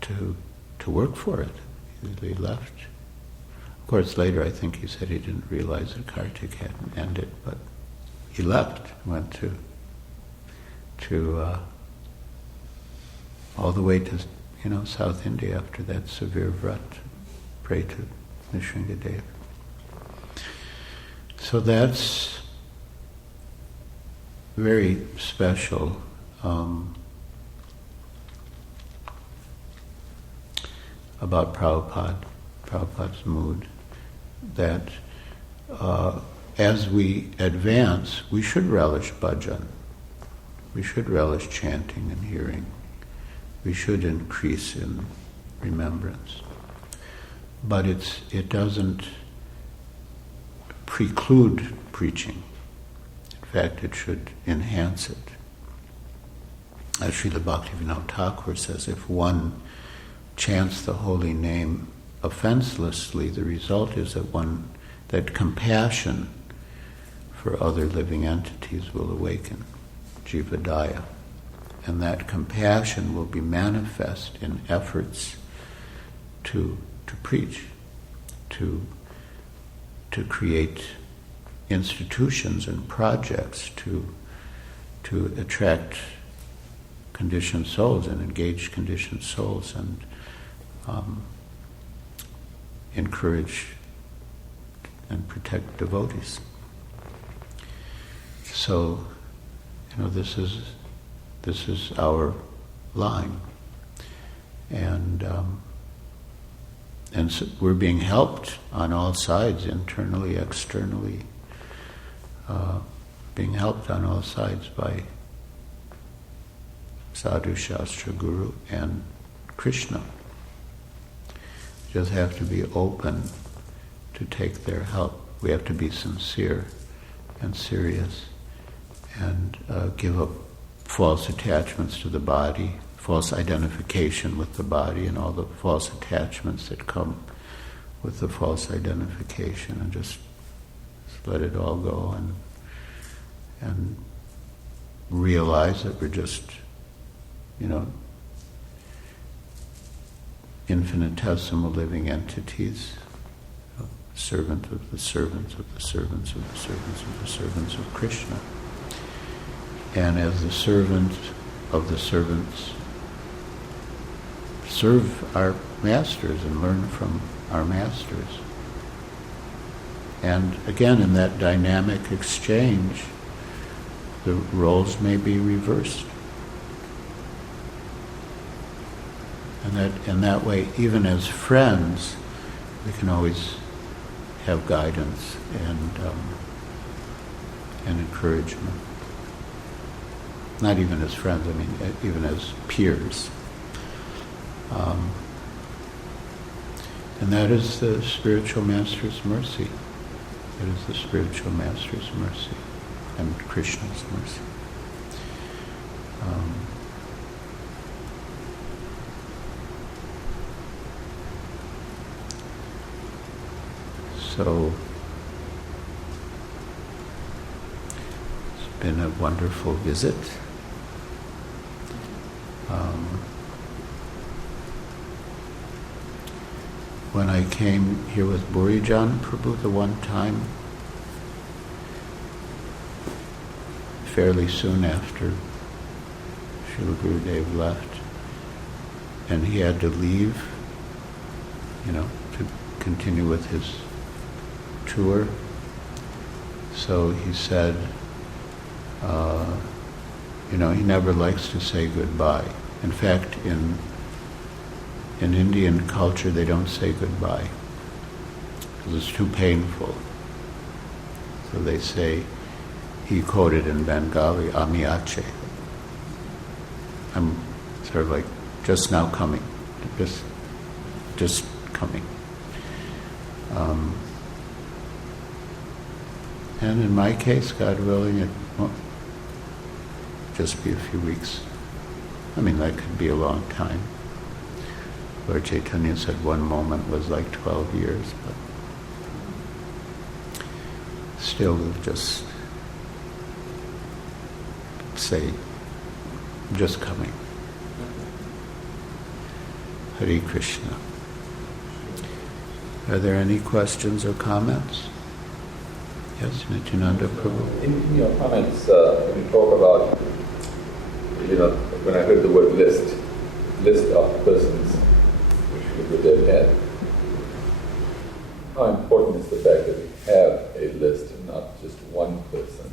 to work for it. They left. Of course, later I think he said he didn't realize that Kartik hadn't ended, but he left, went to all the way to South India after that severe vrat, pray to Nrsingadev. So that's very special. About Prabhupada's mood, that as we advance, we should relish bhajan. We should relish chanting and hearing. We should increase in remembrance. But it doesn't preclude preaching. In fact, it should enhance it. As Srila Bhaktivinoda Thakur says, if one chants the holy name offenselessly, the result is that compassion for other living entities will awaken, jivadaya. And that compassion will be manifest in efforts to preach, to create institutions and projects to attract conditioned souls and engage conditioned souls and encourage and protect devotees. So, this is our line, and so we're being helped on all sides, internally, externally, being helped on all sides by Sadhu, Shastra, Guru, and Krishna. Just have to be open to take their help. We have to be sincere and serious and give up false attachments to the body, false identification with the body, and all the false attachments that come with the false identification, and just let it all go and realize that we're just, infinitesimal living entities, servant of the servants of the servants of the servants of the servants of Krishna. And as the servant of the servants, serve our masters and learn from our masters. And again, in that dynamic exchange, the roles may be reversed. And in that way, even as friends, we can always have guidance and encouragement. Not even as friends, even as peers. And that is the spiritual master's mercy. That is the spiritual master's mercy and Krishna's mercy. So it's been a wonderful visit. When I came here with Burijan Prabhu the one time, fairly soon after Srila Gurudev left, and he had to leave, to continue with his tour. So he said, he never likes to say goodbye. In fact, in Indian culture, they don't say goodbye because it's too painful. So they say, he quoted in Bengali, "Ami ache." I'm sort of like just now coming, just coming. And in my case, God willing, it won't just be a few weeks. I mean, that could be a long time. Lord Chaitanya said one moment was like 12 years, but still we'll just say, just coming. Hare Krishna. Are there any questions or comments? Yes, Nityananda Prabhu. In your comments, when you talk about, when I heard the word list of persons which Gurudev had, how important is the fact that we have a list and not just one person?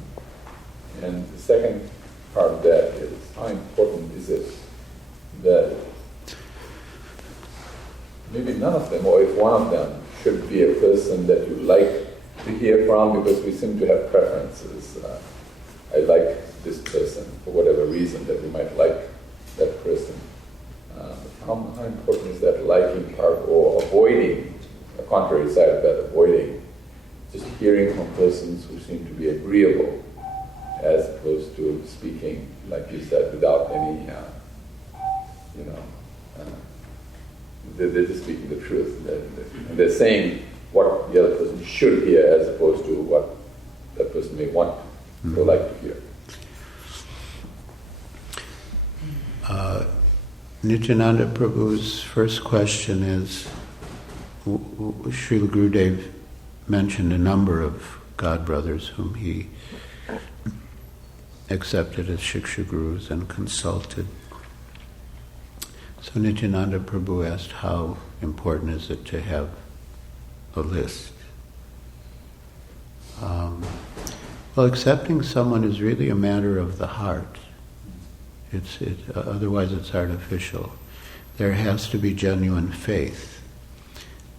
And the second part of that is, how important is it that maybe none of them, or if one of them, should be a person that you like to hear from, because we seem to have preferences. I like this person for whatever reason that we might like that person. How important is that liking part, or avoiding, the contrary side of that, avoiding just hearing from persons who seem to be agreeable, as opposed to speaking, like you said, without any, they're just speaking the truth. And they're saying what the other person should hear, as opposed to what that person may want or like to hear. Nityananda Prabhu's first question is, Srila Gurudev mentioned a number of God brothers whom he accepted as Shiksha Gurus and consulted. So Nityananda Prabhu asked, how important is it to have a list? Well, accepting someone is really a matter of the heart. Otherwise it's artificial. There has to be genuine faith.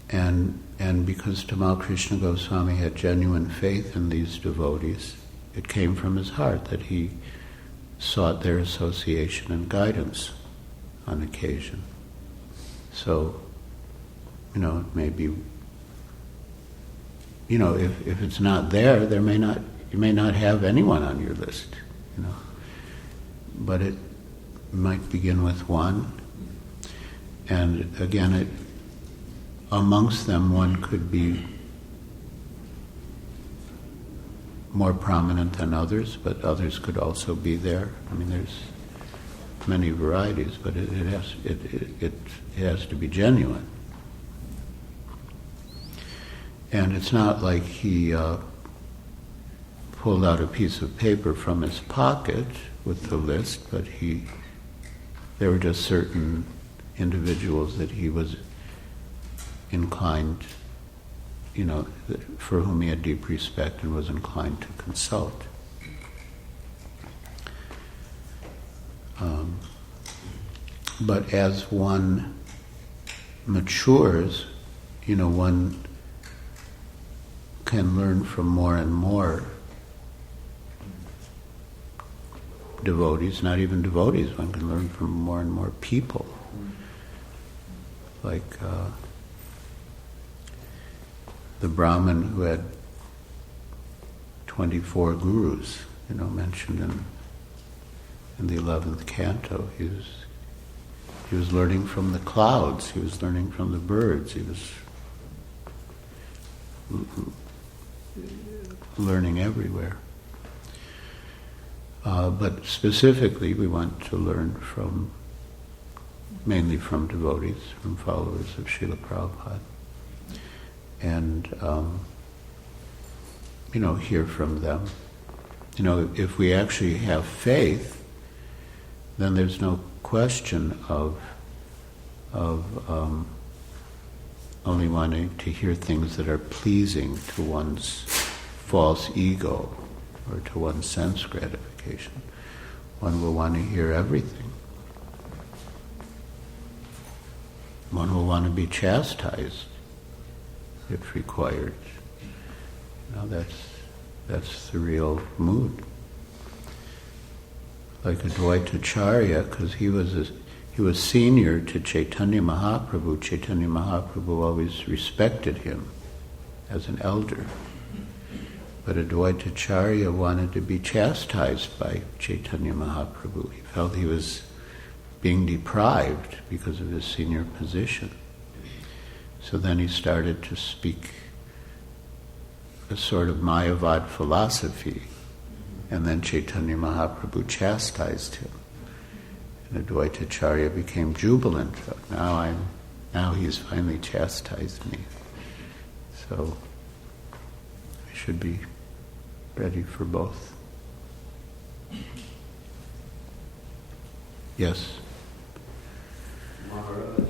And because Tamal Krishna Goswami had genuine faith in these devotees, it came from his heart that he sought their association and guidance on occasion. So, it may be, if it's not there, you may not have anyone on your list, But it might begin with one, and again, amongst them one could be more prominent than others, but others could also be there. I mean, there's many varieties, but it has to be genuine. And it's not like he pulled out a piece of paper from his pocket with the list, but there were just certain individuals that he was inclined, for whom he had deep respect and was inclined to consult. But as one matures, one can learn from more and more devotees, not even devotees, one can learn from more and more people. Like the Brahmin who had 24 gurus, mentioned in the 11th canto. He was learning from the clouds, he was learning from the birds, he was learning everywhere. But specifically, we want to learn mainly from devotees, from followers of Srila Prabhupada. And, hear from them. if we actually have faith, then there's no question of only wanting to hear things that are pleasing to one's false ego or to one's sense gratification. One will want to hear everything. One will want to be chastised if required. That's the real mood. Like Advaitacharya, because he was senior to Chaitanya Mahaprabhu. Chaitanya Mahaprabhu always respected him as an elder. But Advaitacharya wanted to be chastised by Chaitanya Mahaprabhu. He felt he was being deprived because of his senior position. So then he started to speak a sort of Mayavad philosophy, and then Chaitanya Mahaprabhu chastised him. And Advaitacharya became jubilant. Now he's finally chastised me. So I should be ready for both. Yes? Maharaj,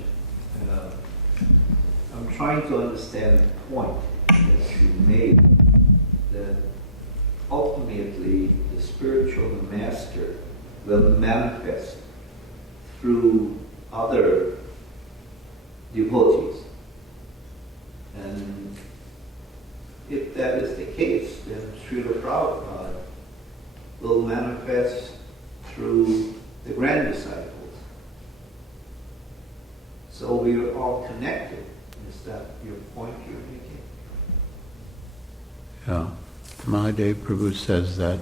I'm trying to understand the point that you made, that ultimately the spiritual master will manifest through other devotees. And if that is the case, then Srila Prabhupada will manifest through the grand disciples. So we are all connected. Is that your point you're making? Yeah. Mahadev Prabhu says that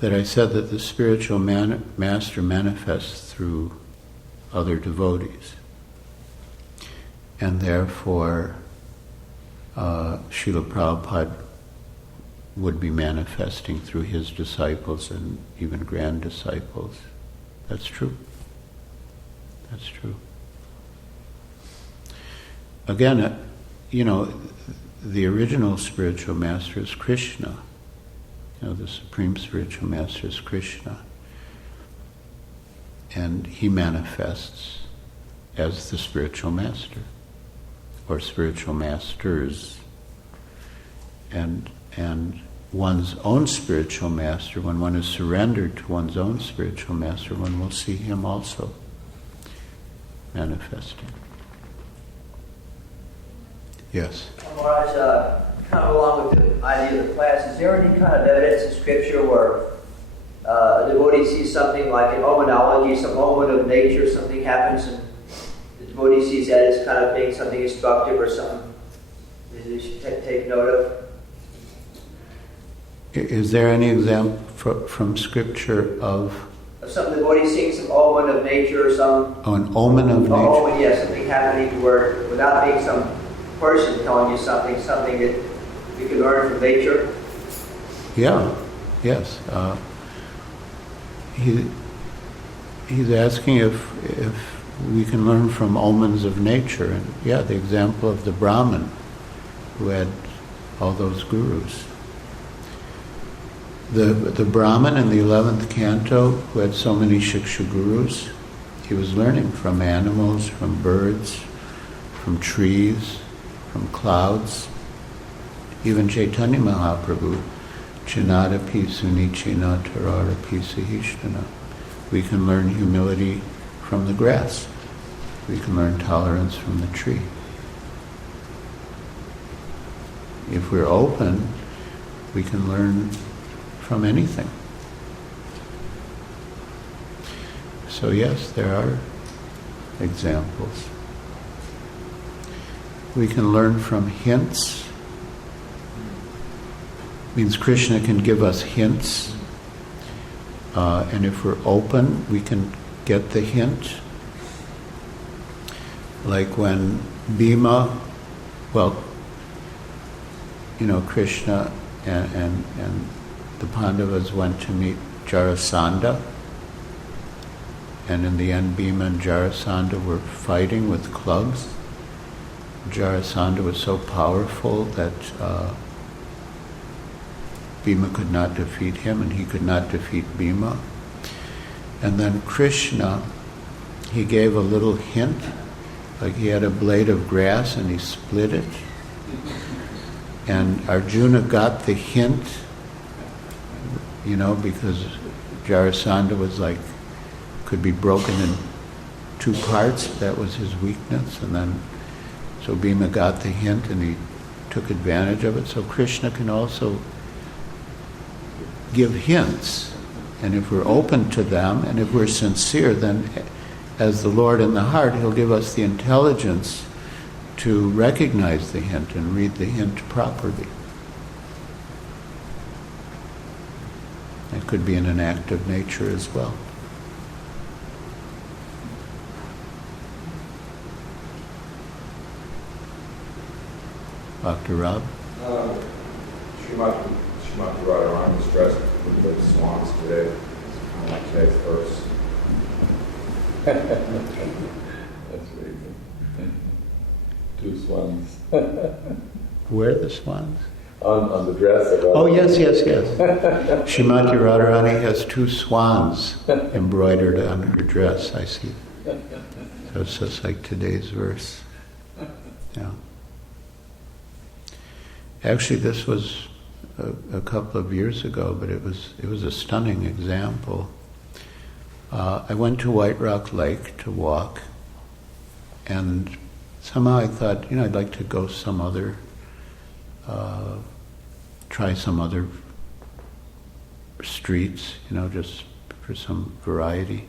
I said that the spiritual master manifests through other devotees. And therefore, Srila Prabhupada would be manifesting through his disciples and even grand disciples. That's true. That's true. Again, the original spiritual master is Krishna. The supreme spiritual master is Krishna. And he manifests as the spiritual master, or spiritual masters. And one's own spiritual master, when one is surrendered to one's own spiritual master, one will see him also manifesting. Yes? Maharaj, kind of along with the idea of the class, is there any kind of evidence in Scripture where a devotee sees something like an omenology, some moment of nature, something happens, and the devotee sees that as kind of being something instructive or something that they should take note of? Is there any example from Scripture of some devotee seeing some omen of nature or some... Oh, an omen of nature? Omen, yes, something happening where, without being some person telling you something that you can learn from nature? Yeah, yes. He's asking if we can learn from omens of nature. And yeah, the example of the brahman who had all those gurus. The Brahman in the 11th canto, who had so many Shiksha gurus, he was learning from animals, from birds, from trees, from clouds. Even Chaitanya Mahaprabhu, Chinadapi Sunichina Tararapi Sahishtana. We can learn humility from the grass. We can learn tolerance from the tree. If we're open, we can learn from anything. So yes, there are examples. We can learn from hints. Means Krishna can give us hints, and if we're open, we can get the hint. Like when Bhima, Krishna and the Pandavas went to meet Jarasandha, and in the end Bhima and Jarasandha were fighting with clubs. Jarasandha was so powerful that Bhima could not defeat him, and he could not defeat Bhima. And then Krishna, he gave a little hint, like he had a blade of grass and he split it. And Arjuna got the hint, because Jarasandha was could be broken in two parts. That was his weakness. And then, so Bhima got the hint and he took advantage of it. So Krishna can also give hints. And if we're open to them, and if we're sincere, then as the Lord in the heart, He'll give us the intelligence to recognize the hint and read the hint properly. It could be in an act of nature as well. Dr. Rob? Srimad Bhagavatam was dressed with the swans today. It's kind of like today's verse. That's very good. Two swans. Where are the swans? On the dress of Oh, yes. Srimati Radharani has two swans embroidered on her dress, I see. So it's just like today's verse. Yeah. Actually, this was a couple of years ago, but it was a stunning example. I went to White Rock Lake to walk, and somehow I thought, I'd like to go try some other streets, just for some variety.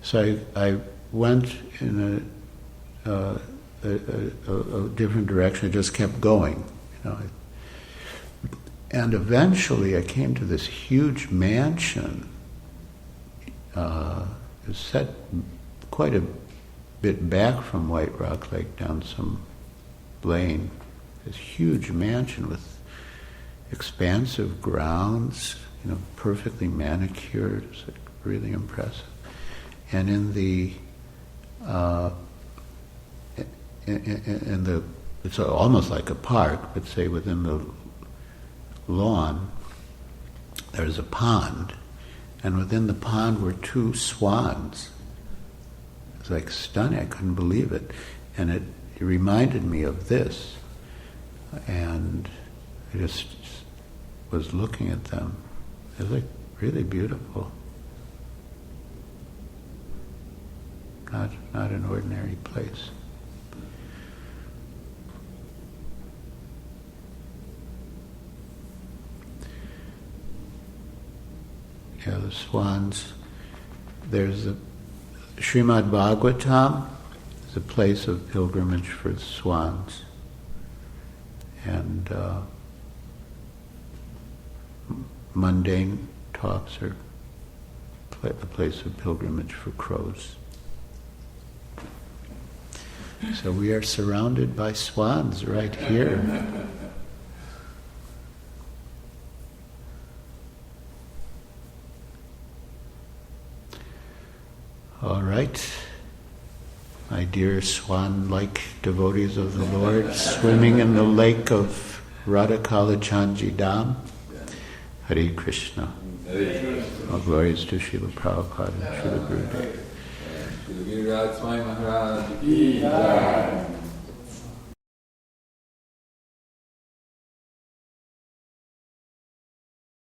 So I went in a different direction. I just kept going, And eventually I came to this huge mansion. It was set quite a bit back from White Rock Lake down some lane. This huge mansion with expansive grounds, perfectly manicured. It was really impressive. And in the it's almost like a park, but say within the lawn, there's a pond, and within the pond were two swans. It was stunning. I couldn't believe it, and it reminded me of this. And I just was looking at them. It was really beautiful. Not an ordinary place. Yeah, the swans. There's a Srimad Bhagavatam is a place of pilgrimage for the swans. And mundane talks are a place of pilgrimage for crows. So we are surrounded by swans right here. All right, my dear swan-like devotees of the Lord, swimming in the lake of Radhakalachandji Dham. Hare Krishna. All glories to Srila Prabhupada and Srila Gurudev. Giriraj Swami Maharaj ki jai.